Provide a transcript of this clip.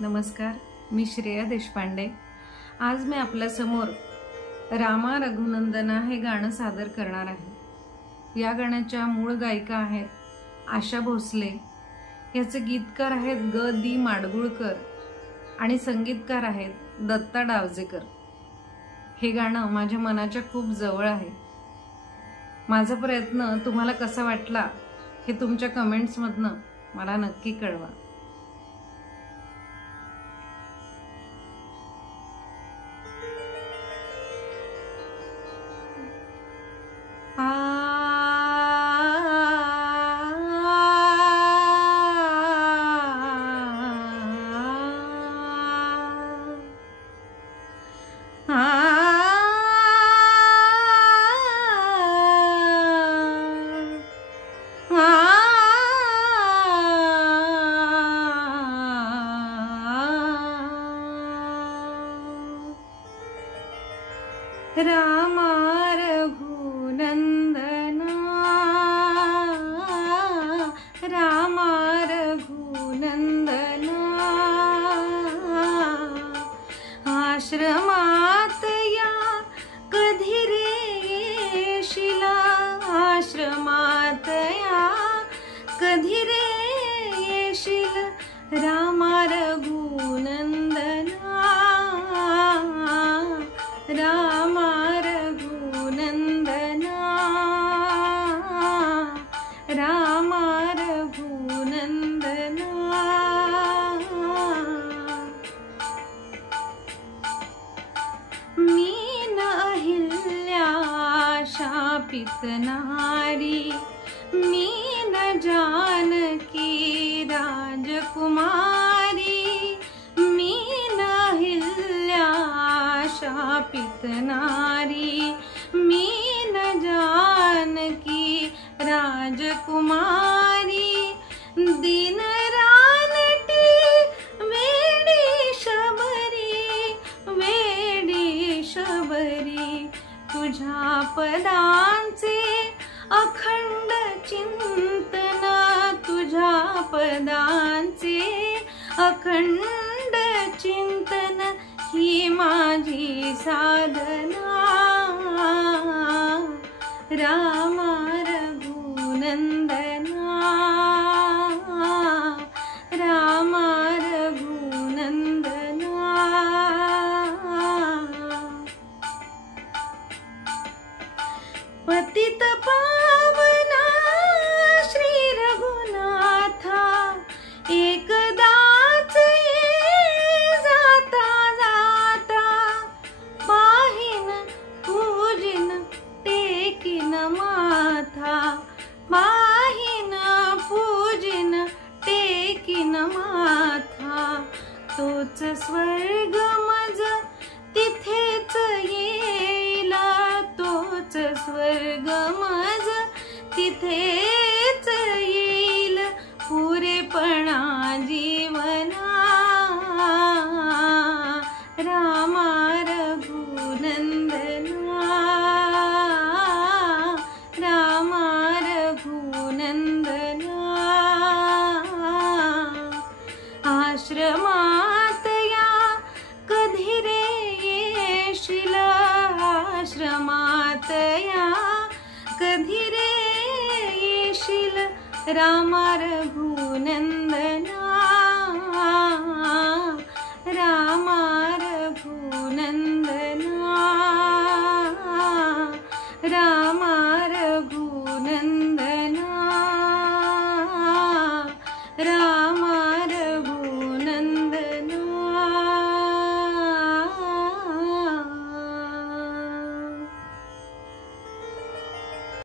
नमस्कार, मी श्रेया देशपांडे। आज मी आपल्या समोर रामा रघुनंदना हे गाणं सादर करणार आहे। या गाण्याच्या मूळ गायिका आहेत आशा भोसले, याचे गीतकार आहेत ग दी माडगुळकर आणि संगीतकार आहेत दत्ता डावजेकर। हे गाणं माझ्या मनाच्या खूप जवळ आहे। माझा प्रयत्न तुम्हाला कसा वाटला हे तुमच्या कमेंट्स मधनं मला नक्की कळवा। रामा रघुनंदना, रामा रघुनंदना, आश्रमात या कधी रे येशील, आश्रमात या कधी रे येशील, रामा रघुनंदना, रामा रघुनंदना, रामा रघुनंदना। मी न अहिल्या शापित नारी, मी न जानकी राजकुमारी, मी न अहिल्या शापित नारी, मी न जानकी राजकुमारी, दिन रानटी वेडी शबरी, वेडी शबरी, तुझ्या पदांचे अखंड चिंतन, तुझ्या पदांचे अखंड चिंतन, ही माझी साधना, रामा रघुनंदना, रामा रघुनंदना। पतित पावना श्री रघुनाथा, एकदाच ये जाता जाता, पाहिन पूजिन टेकिन माथा, पाहिन पूजिन टेकिन माथा, तोच स्वर्ग मज तिथेच येईल, तोच स्वर्ग मज तिथेच येईल, पुरेपणा जीवना, रामा रघुनंदना, रामा रघुनंदना। आश्रमात या कधी रे येशील, आश्रमात या कधी रे येशील, रामा रघु